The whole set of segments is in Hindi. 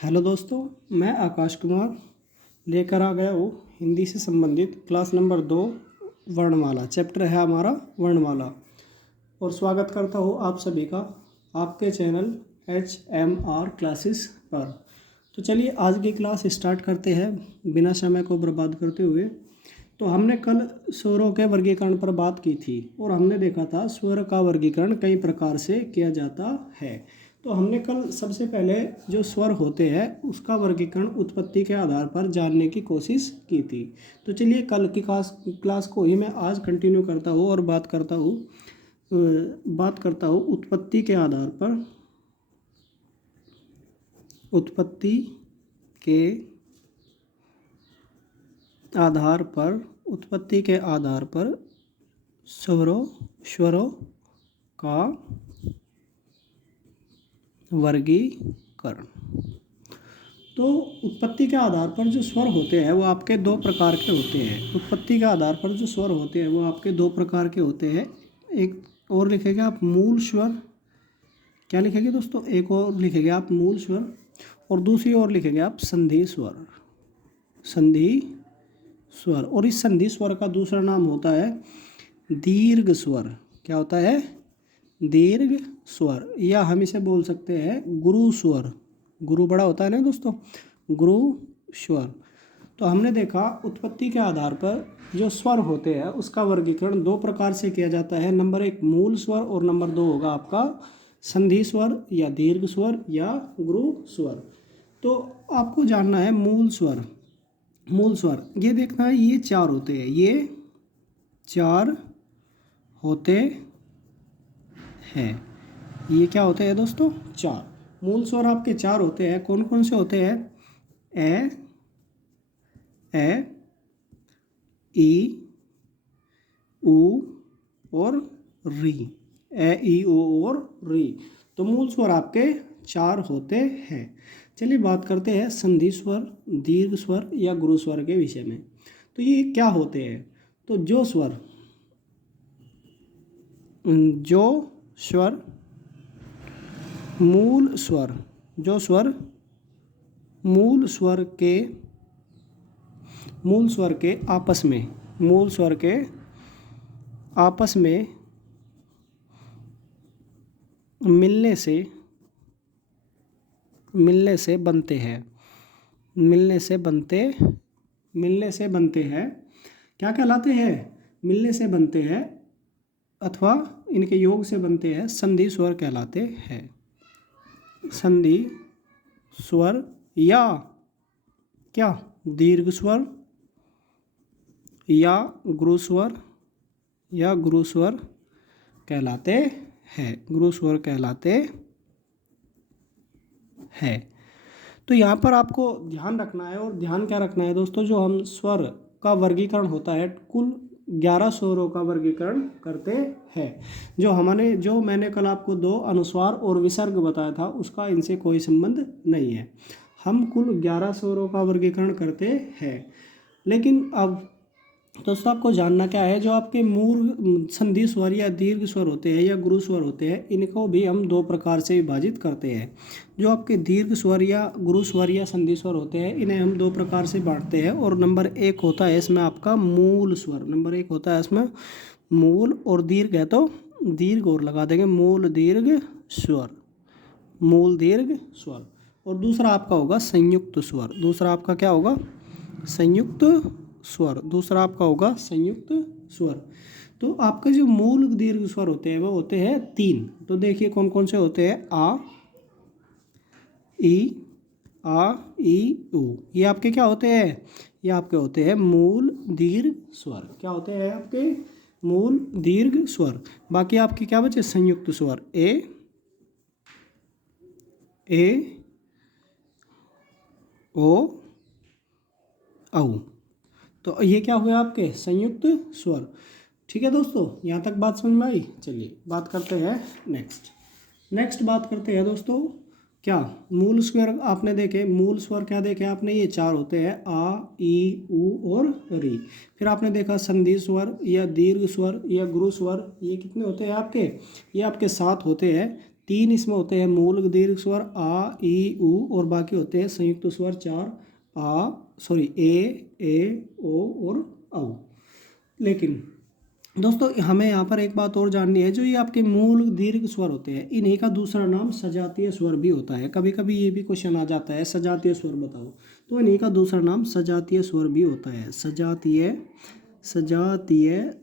हेलो दोस्तों, मैं आकाश कुमार लेकर आ गया हूँ हिंदी से संबंधित क्लास नंबर 2 वर्णमाला। चैप्टर है हमारा वर्णमाला और स्वागत करता हूँ आप सभी का आपके चैनल HMR क्लासेस पर। तो चलिए आज की क्लास स्टार्ट करते हैं बिना समय को बर्बाद करते हुए। तो हमने कल स्वरों के वर्गीकरण पर बात की थी और हमने देखा था स्वर का वर्गीकरण कई प्रकार से किया जाता है। तो हमने कल सबसे पहले जो स्वर होते हैं उसका वर्गीकरण उत्पत्ति के आधार पर जानने की कोशिश की थी। तो चलिए कल की क्लास को ही मैं आज कंटिन्यू करता हूँ और बात करता हूँ उत्पत्ति के आधार पर। उत्पत्ति के आधार पर स्वरों का वर्गीकरण। तो उत्पत्ति के आधार पर जो स्वर होते हैं वो आपके दो प्रकार के होते हैं। उत्पत्ति के आधार पर जो स्वर होते हैं वो आपके दो प्रकार के होते हैं। एक और लिखेंगे आप मूल स्वर, क्या लिखेंगे दोस्तों? एक और लिखेंगे आप मूल स्वर और दूसरी ओर लिखेंगे आप संधि स्वर। संधि स्वर, और इस संधि स्वर का दूसरा नाम होता है दीर्घ स्वर। क्या होता है? दीर्घ स्वर, या हम इसे बोल सकते हैं गुरु स्वर। गुरु बड़ा होता है ना दोस्तों, गुरु स्वर। तो हमने देखा उत्पत्ति के आधार पर जो स्वर होते हैं उसका वर्गीकरण दो प्रकार से किया जाता है। नंबर 1 मूल स्वर और नंबर 2 होगा आपका संधि स्वर या दीर्घ स्वर या गुरु स्वर। तो आपको जानना है मूल स्वर। मूल स्वर ये देखना है, ये चार होते हैं, ये चार होते हैं। ये क्या होते हैं दोस्तों? चार। मूल स्वर आपके चार होते हैं। कौन कौन से होते हैं? ए, ई, उ और री। ए, ई, उ और री। तो मूल स्वर आपके चार होते हैं। चलिए बात करते हैं संधि स्वर, दीर्घ स्वर या गुरु स्वर के विषय में। तो ये क्या होते हैं? तो जो स्वर मूल स्वर के आपस में मिलने से बनते हैं। क्या कहलाते हैं? मिलने से बनते हैं अथवा इनके योग से बनते हैं, संधि स्वर कहलाते हैं। संधि स्वर या क्या दीर्घ स्वर या गुरु स्वर कहलाते हैं। गुरु स्वर कहलाते हैं। तो यहाँ पर आपको ध्यान रखना है, और ध्यान क्या रखना है दोस्तों, जो हम स्वर का वर्गीकरण होता है कुल 11 स्वरों का वर्गीकरण करते हैं। जो मैंने कल आपको 2 अनुस्वार और विसर्ग बताया था उसका इनसे कोई संबंध नहीं है। हम कुल 11 स्वरों का वर्गीकरण करते हैं। लेकिन अब दोस्तों आपको जानना क्या है, जो आपके मूल संधि स्वर या दीर्घ स्वर होते हैं या गुरु स्वर होते हैं इनको भी हम दो प्रकार से विभाजित करते हैं। जो आपके दीर्घ स्वर या गुरु स्वर या संधि स्वर होते हैं इन्हें हम दो प्रकार से बांटते हैं। और नंबर 1 होता है इसमें आपका मूल स्वर। नंबर 1 होता है इसमें मूल, और दीर्घ है तो दीर्घ और लगा देंगे, मूल दीर्घ स्वर। मूल दीर्घ स्वर। और दूसरा आपका होगा संयुक्त स्वर। दूसरा आपका क्या होगा? संयुक्त स्वर। दूसरा आपका होगा संयुक्त स्वर। तो आपके जो मूल दीर्घ स्वर होते हैं वो होते हैं 3। तो देखिए कौन कौन से होते हैं? आ, ई, उ। ये आपके क्या होते हैं? ये आपके होते हैं मूल दीर्घ स्वर। क्या होते हैं आपके? मूल दीर्घ स्वर। बाकी आपके क्या बचे? संयुक्त स्वर। ए, ओ, औ। तो ये क्या हुए आपके? संयुक्त स्वर। ठीक है दोस्तों, यहाँ तक बात समझ में आई? चलिए बात करते हैं नेक्स्ट बात करते हैं दोस्तों क्या मूल स्वर आपने देखे। मूल स्वर क्या देखे आपने? ये 4 होते हैं, आ, ई, उ और री। फिर आपने देखा संधि स्वर या दीर्घ स्वर या गुरु स्वर, ये कितने होते हैं आपके? ये आपके 7 होते हैं। 3 इसमें होते हैं मूल दीर्घ स्वर आ, ई, उ, और बाकी होते हैं संयुक्त स्वर 4 ए, ओ और औ। लेकिन दोस्तों हमें यहाँ पर एक बात और जाननी है, जो ये आपके मूल दीर्घ स्वर होते हैं इन्हीं का दूसरा नाम सजातीय स्वर भी होता है। कभी कभी ये भी क्वेश्चन आ जाता है सजातीय स्वर बताओ, तो इन्हीं का दूसरा नाम सजातीय स्वर भी होता है। सजातीय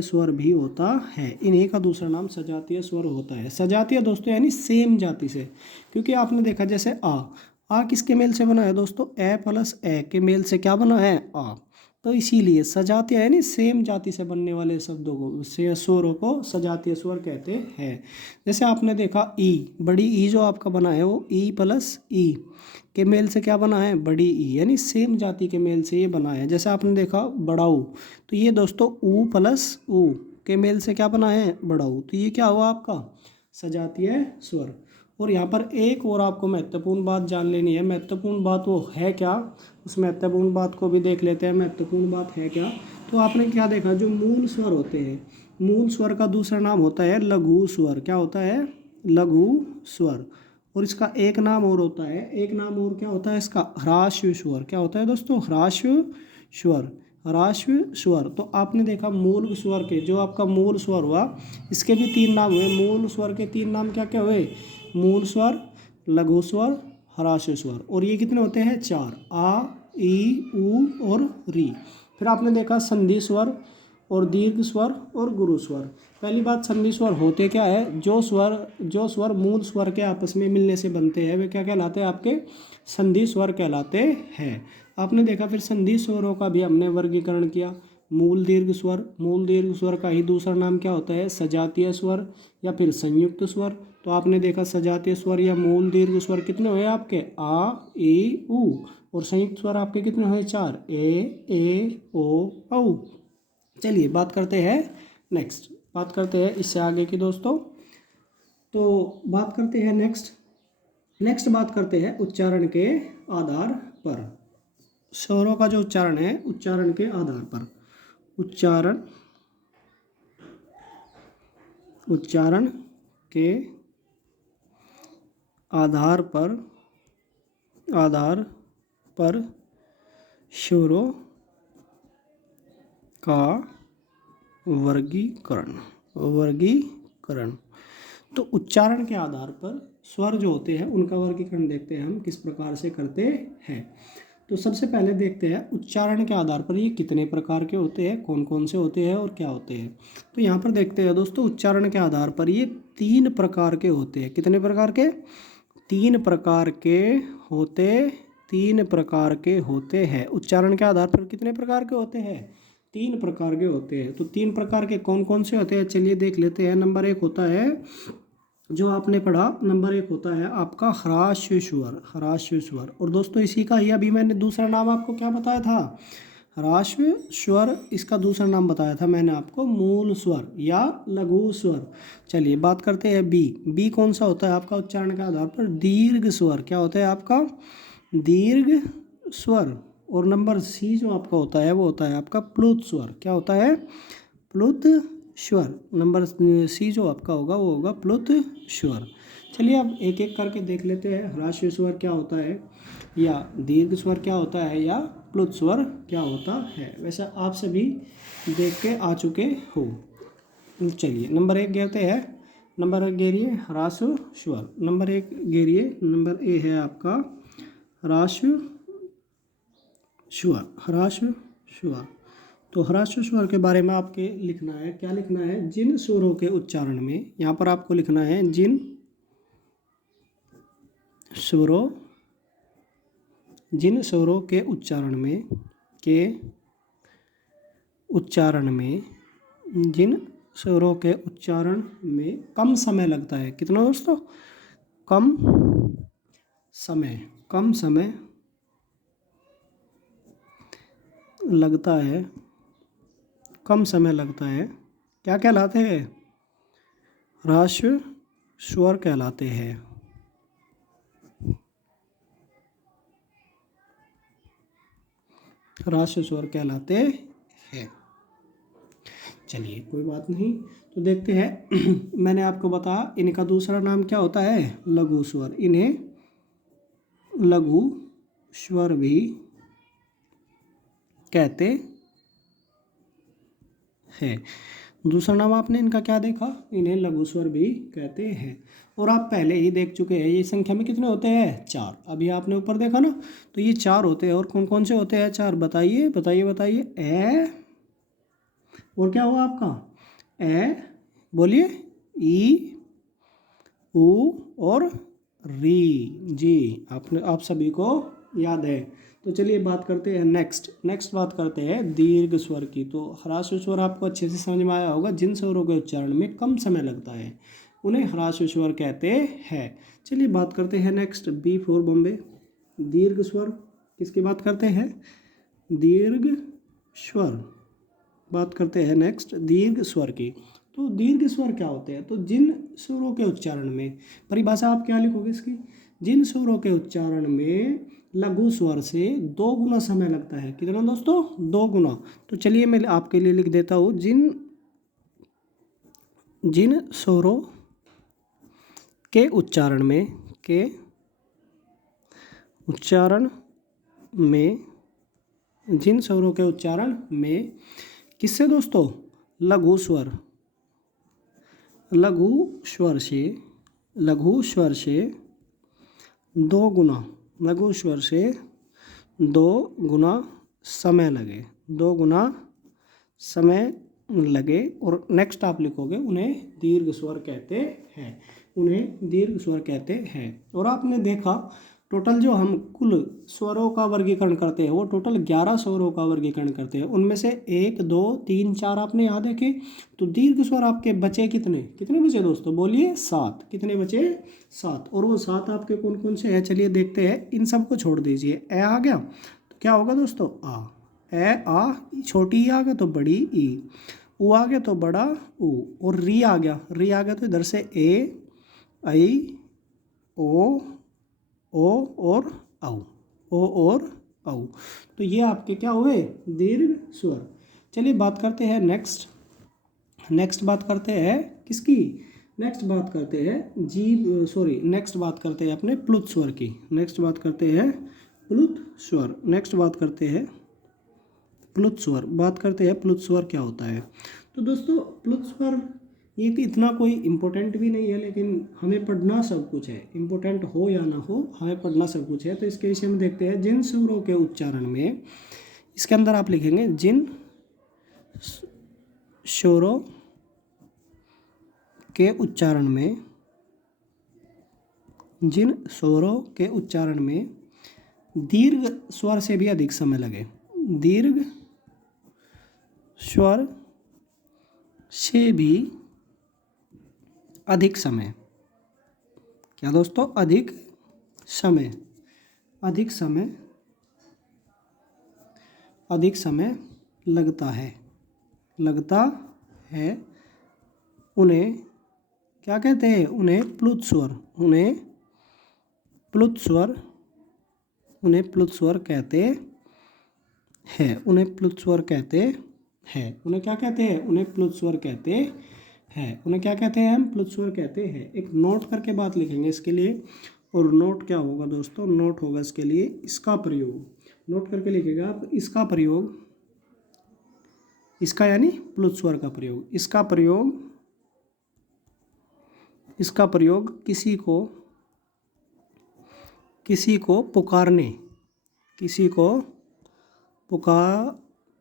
स्वर भी होता है, इन्हीं का दूसरा नाम सजातीय स्वर होता है। सजातीय दोस्तों यानी सेम जाति से, क्योंकि आपने देखा जैसे आ किसके मेल से बना है दोस्तों, ए प्लस ए के मेल से क्या बना है आ, तो इसीलिए सजातीय यानी सेम जाति से बनने वाले शब्दों को स्वरों को सजातीय स्वर कहते हैं। जैसे आपने देखा ई, बड़ी ई जो आपका बना है वो ई प्लस ई के मेल से क्या बना है बड़ी ई, यानी सेम जाति के मेल से ये बना है। जैसे आपने देखा बड़ाऊ, तो ये दोस्तों ऊ प्लस ऊ के मेल से क्या बना है बड़ाऊ, तो ये क्या हुआ आपका सजातीय स्वर। और यहाँ पर एक और आपको महत्वपूर्ण बात जान लेनी है। महत्वपूर्ण बात वो है क्या, उस महत्वपूर्ण बात को भी देख लेते हैं। महत्वपूर्ण बात है क्या, तो आपने क्या देखा, जो मूल स्वर होते हैं, मूल स्वर का दूसरा नाम होता है लघु स्वर। क्या होता है लघु स्वर। और इसका एक नाम और होता है, एक नाम और क्या होता है इसका ह्रास्व स्वर। क्या होता है दोस्तों ह्रास्व स्वर, ह्रास्व स्वर। तो आपने देखा मूल स्वर के, जो आपका मूल स्वर हुआ इसके भी 3 नाम हुए। मूल स्वर के 3 नाम क्या क्या हुए, मूल स्वर, लघु स्वर, ह्रास्व स्वर। और ये कितने होते हैं 4, आ, ई, उ और री। फिर आपने देखा संधि स्वर और दीर्घ स्वर और गुरु स्वर। पहली बात संधि स्वर होते क्या है, जो स्वर मूल स्वर के आपस में मिलने से बनते हैं वे क्या कहलाते हैं आपके संधि स्वर कहलाते हैं। आपने देखा फिर संधि स्वरों का भी हमने वर्गीकरण किया। मूल दीर्घ स्वर का ही दूसरा नाम क्या होता है सजातीय स्वर या फिर संयुक्त स्वर। तो आपने देखा सजातीय स्वर या मूल दीर्घ स्वर कितने हुए आपके आ, ई, उ, और संयुक्त स्वर आपके कितने हुए 4, ए, ओ, औ। चलिए बात करते हैं नेक्स्ट, बात करते हैं इससे आगे की दोस्तों। तो बात करते हैं नेक्स्ट बात करते हैं उच्चारण के आधार पर। स्वरों का जो उच्चारण है उच्चारण के आधार पर, उच्चारण के आधार पर स्वरों का वर्गीकरण। तो उच्चारण के आधार पर स्वर जो होते हैं उनका वर्गीकरण देखते हैं हम किस प्रकार से करते हैं। तो सबसे पहले देखते हैं उच्चारण के आधार पर ये कितने प्रकार के होते हैं, कौन कौन से होते हैं और क्या होते हैं। तो यहाँ पर देखते हैं दोस्तों उच्चारण के आधार पर ये 3 प्रकार के होते हैं। कितने प्रकार के, 3 प्रकार के होते हैं। उच्चारण के आधार पर कितने प्रकार के होते हैं, 3 प्रकार के होते हैं। तो 3 प्रकार के कौन कौन से होते हैं चलिए देख लेते हैं। नंबर 1 होता है जो आपने पढ़ा, नंबर 1 होता है आपका ह्रास्व स्वर। और दोस्तों इसी का ही अभी मैंने दूसरा नाम आपको क्या बताया था, ह्रास्व स्वर। इसका दूसरा नाम बताया था मैंने आपको मूल स्वर या लघु स्वर। चलिए बात करते हैं बी कौन सा होता है आपका उच्चारण के आधार पर दीर्घ स्वर। क्या होता है आपका दीर्घ स्वर। और नंबर सी जो आपका होता है वो होता है आपका प्लुत स्वर। क्या होता है प्लुत स्वर। नंबर सी जो आपका होगा वो होगा प्लुत स्वर। चलिए अब एक एक करके देख लेते हैं ह्रास्व स्वर क्या होता है, या दीर्घ स्वर क्या होता है, या प्लुत स्वर क्या होता है। वैसे आप सभी देख के आ चुके हो। चलिए नंबर 1 गिरते हैं। नंबर 1 गेरिए ह्रास्व स्वर। नंबर 1 गेरिए, नंबर ए है आपका ह्रास्व स्वर। तो ह्रास्व स्वर के बारे में आपके लिखना है, क्या लिखना है, जिन स्वरों के उच्चारण में, यहाँ पर आपको लिखना है जिन स्वरों के उच्चारण में जिन स्वरों के उच्चारण में कम समय लगता है। कितना दोस्तों, कम समय लगता है, क्या कहलाते हैं, ह्रास्व स्वर कहलाते हैं। ह्रास्व स्वर कहलाते हैं। चलिए कोई बात नहीं, तो देखते हैं। मैंने आपको बताया इनका दूसरा नाम क्या होता है, लघु स्वर। इन्हें लघु स्वर भी कहते हैं। दूसरा नाम आपने इनका क्या देखा, इन्हें लघु स्वर भी कहते हैं। और आप पहले ही देख चुके हैं ये संख्या में कितने होते हैं, 4। अभी आपने ऊपर देखा ना, तो ये 4 होते हैं। और कौन कौन से होते हैं 4, बताइए बताइए बताइए। ए, और क्या हुआ आपका, ए, बोलिए, ई, ऊ और री। जी, आपने, आप सभी को याद है। तो चलिए बात करते हैं नेक्स्ट बात करते हैं दीर्घ स्वर की। तो ह्रास्व स्वर आपको अच्छे से समझ में आया होगा, जिन स्वरों के उच्चारण में कम समय लगता है उन्हें ह्रास्व स्वर कहते हैं। चलिए बात करते हैं नेक्स्ट, बी फॉर बॉम्बे। दीर्घ स्वर किसकी बात करते हैं, दीर्घ स्वर। बात करते हैं नेक्स्ट दीर्घ स्वर की। तो दीर्घ स्वर क्या होते हैं, तो जिन स्वरों के उच्चारण में, परिभाषा आप क्या लिखोगे इसकी, जिन स्वरों के उच्चारण में लघु स्वर से 2 गुना समय लगता है। कितना दोस्तों, 2 गुना। तो चलिए मैं आपके लिए लिख देता हूँ, जिन स्वरों के उच्चारण में जिन स्वरों के उच्चारण में किससे दोस्तों, लघु स्वर से 2 गुना, लघु स्वर से 2 गुना समय लगे, 2 गुना समय लगे। और नेक्स्ट आप लिखोगे, उन्हें दीर्घ स्वर कहते हैं, उन्हें दीर्घ स्वर कहते हैं। और आपने देखा टोटल जो हम कुल स्वरों का वर्गीकरण करते हैं वो टोटल 11 स्वरों का वर्गीकरण करते हैं। उनमें से 1 2 3 4 आपने यहाँ देखे। तो दीर्घ स्वर आपके बचे कितने बचे दोस्तों, बोलिए 7। कितने बचे, 7। और वो 7 आपके कौन कौन से हैं, चलिए देखते हैं। इन सबको छोड़ दीजिए, ए आ गया तो क्या होगा दोस्तों, आ, ए आ, छोटी ई आ गया तो बड़ी ई, ऊ आ गया तो बड़ा ऊ, और री आ गया तो इधर से ए, आई, ओ और औ। तो ये आपके क्या हुए, दीर्घ स्वर। चलिए बात करते हैं नेक्स्ट बात करते हैं किसकी, नेक्स्ट बात करते हैं नेक्स्ट बात करते हैं अपने प्लुत स्वर की। नेक्स्ट बात करते हैं प्लुत स्वर क्या होता है। तो दोस्तों प्लुत स्वर ये कि इतना कोई इम्पोर्टेंट भी नहीं है, लेकिन हमें पढ़ना सब कुछ है, इम्पोर्टेंट हो या ना हो हमें पढ़ना सब कुछ है। तो इसके विषय में देखते हैं, जिन स्वरों के उच्चारण में, इसके अंदर आप लिखेंगे जिन स्वरों के उच्चारण में दीर्घ स्वर से भी अधिक समय लगे, दीर्घ स्वर से भी अधिक समय, क्या दोस्तों, अधिक समय लगता है, उन्हें क्या कहते हैं, उन्हें प्लुत स्वर कहते हैं। उन्हें क्या कहते हैं, उन्हें प्लुत स्वर कहते हैं। उन्हें क्या कहते हैं, हम प्लुत स्वर कहते हैं। एक नोट करके बात लिखेंगे इसके लिए। और नोट क्या होगा दोस्तों, नोट होगा इसके लिए इसका प्रयोग। नोट करके लिखेगा आप, इसका प्रयोग, इसका यानी प्लुत स्वर का प्रयोग, इसका प्रयोग किसी को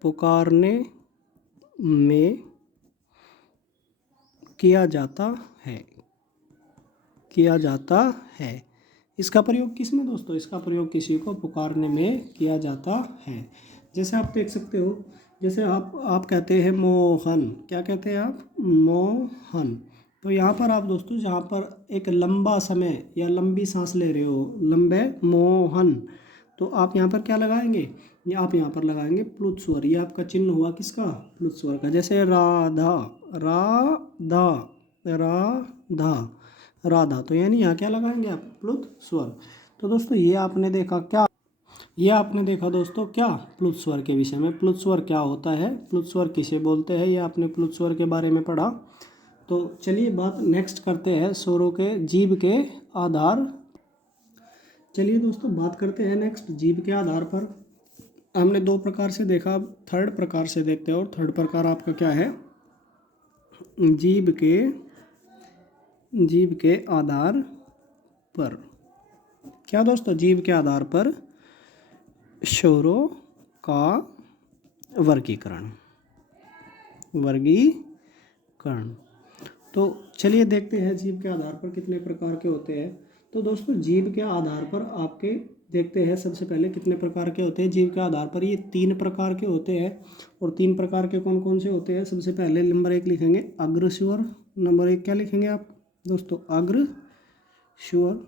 पुकारने में किया जाता है। इसका प्रयोग किसमें दोस्तों, इसका प्रयोग किसी को पुकारने में किया जाता है। जैसे आप देख सकते हो, जैसे आप कहते हैं मोहन, क्या कहते हैं आप, मोहन। तो यहाँ पर आप दोस्तों जहाँ पर एक लंबा समय या लंबी सांस ले रहे हो, लंबे मोहन, तो आप यहाँ पर क्या लगाएंगे, ये आप यहाँ पर लगाएंगे प्लुत स्वर। ये आपका चिन्ह हुआ किसका, प्लुत स्वर का। जैसे राधा, तो यानी यहाँ क्या लगाएंगे आप, प्लुत स्वर। तो दोस्तों ये आपने देखा क्या, ये आपने देखा दोस्तों क्या, प्लुत स्वर के विषय में। प्लुत स्वर क्या होता है, प्लुत स्वर किसे बोलते हैं, ये आपने प्लुत स्वर के बारे में पढ़ा। तो चलिए बात नेक्स्ट करते हैं स्वरों के जीभ के आधार। चलिए दोस्तों बात करते हैं नेक्स्ट जीभ के आधार पर। हमने दो प्रकार से देखा, अब थर्ड प्रकार से देखते हैं। और थर्ड प्रकार आपका क्या है, जीभ के आधार पर। क्या दोस्तों, जीभ के आधार पर स्वरों का वर्गीकरण। तो चलिए देखते हैं जीभ के आधार पर कितने प्रकार के होते हैं। तो दोस्तों जीभ के आधार पर आपके देखते हैं सबसे पहले कितने प्रकार के होते हैं। जीभ के आधार पर ये 3 प्रकार के होते हैं। और 3 प्रकार के कौन कौन से होते हैं, सबसे पहले नंबर 1 लिखेंगे अग्र स्वर। नंबर 1 क्या लिखेंगे आप दोस्तों, अग्र स्वर।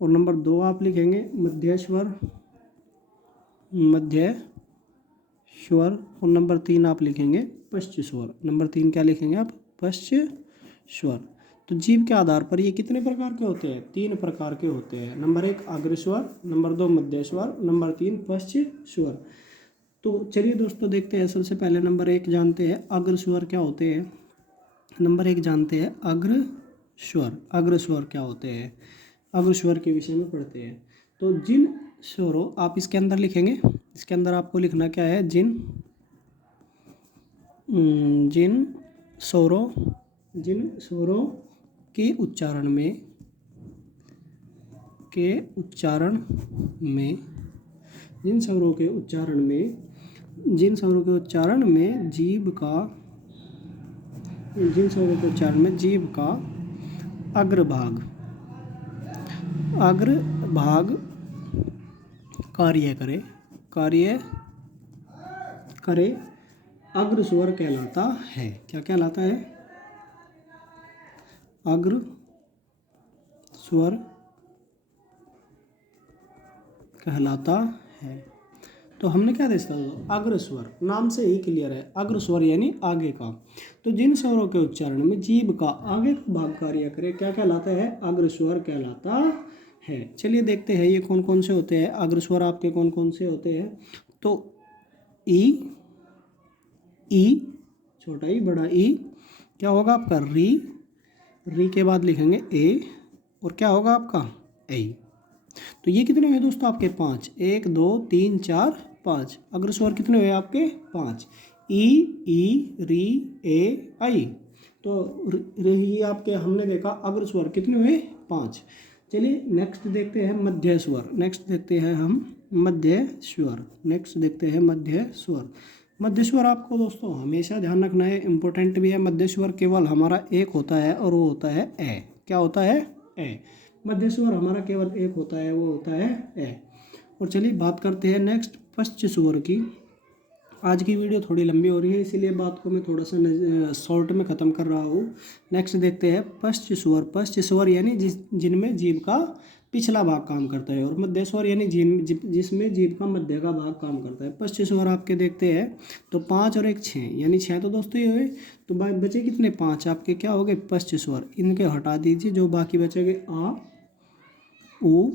और नंबर 2 आप लिखेंगे मध्य स्वर। और नंबर 3 आप लिखेंगे पश्च स्वर। नंबर 3 क्या लिखेंगे आप, पश्च स्वर। तो जीभ के आधार पर ये कितने प्रकार के होते हैं, 3 प्रकार के होते हैं। नंबर 1 अग्र स्वर, नंबर 2 मध्य स्वर, नंबर 3 पश्च स्वर। तो चलिए दोस्तों देखते हैं। सबसे पहले नंबर 1 जानते हैं अग्र स्वर क्या होते हैं। नंबर 1 जानते हैं अग्र स्वर। अग्र स्वर क्या होते हैं, अग्र स्वर के विषय में पढ़ते हैं। तो जिन स्वरों, आप इसके अंदर लिखेंगे, इसके अंदर आपको लिखना क्या है, जिन स्वरों के उच्चारण में जीभ का अग्रभाग कार्य करे अग्र स्वर कहलाता है। क्या कहलाता है, अग्र स्वर कहलाता है। तो हमने क्या देखा, अग्र स्वर नाम से ही क्लियर है, अग्र स्वर यानी आगे का। तो जिन स्वरों के उच्चारण में जीभ का आगे का भाग कार्य करे क्या कहलाता है, अग्र स्वर कहलाता है। चलिए देखते हैं ये कौन कौन से होते हैं अग्र स्वर, आपके कौन कौन से होते हैं। तो ई छोटा ई बड़ा ई, क्या होगा आपका री के बाद लिखेंगे ए, और क्या होगा आपका ऐ। तो ये कितने हुए दोस्तों आपके 5, 1 2 3 4 5 अग्र स्वर कितने हुए आपके 5, ई री ए आई। तो ये आपके हमने देखा अग्र स्वर कितने हुए 5। चलिए नेक्स्ट देखते हैं मध्य स्वर। नेक्स्ट देखते हैं मध्य स्वर। मध्य स्वर आपको दोस्तों हमेशा ध्यान रखना है, इम्पोर्टेंट भी है। मध्य स्वर केवल हमारा एक होता है और वो होता है ए। क्या होता है, ए। मध्य स्वर हमारा केवल एक होता है, वो होता है ए। और चलिए बात करते हैं नेक्स्ट पश्च स्वर की। आज की वीडियो थोड़ी लंबी हो रही है, इसीलिए बात को मैं थोड़ा सा शॉर्ट में ख़त्म कर रहा हूँ। नेक्स्ट देखते हैं पश्च स्वर। पश्च स्वर यानी जिनमें जीभ का पिछला भाग काम करता है, और मध्य स्वर यानी जिसमें जीभ का मध्य का भाग काम करता है। पश्च स्वर आपके देखते हैं तो 5 और 1 6, यानी 6 तो दोस्तों ये हुए। तो बचे कितने 5 आपके, क्या हो गए पश्च स्वर। इनके हटा दीजिए, जो बाकी बचेंगे आ उ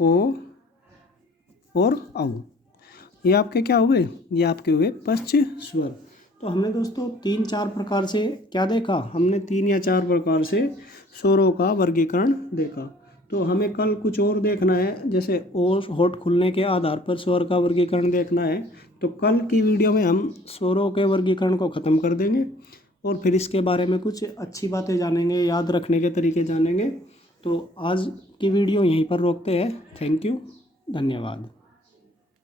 ओ और औ। ये आपके क्या हुए, ये आपके हुए पश्च स्वर। तो हमने दोस्तों 3-4 प्रकार से क्या देखा, हमने 3 या 4 प्रकार से स्वरों का वर्गीकरण देखा। तो हमें कल कुछ और देखना है, जैसे और होठ खुलने के आधार पर स्वर का वर्गीकरण देखना है। तो कल की वीडियो में हम स्वरों के वर्गीकरण को ख़त्म कर देंगे, और फिर इसके बारे में कुछ अच्छी बातें जानेंगे, याद रखने के तरीके जानेंगे। तो आज की वीडियो यहीं पर रोकते हैं। थैंक यू, धन्यवाद।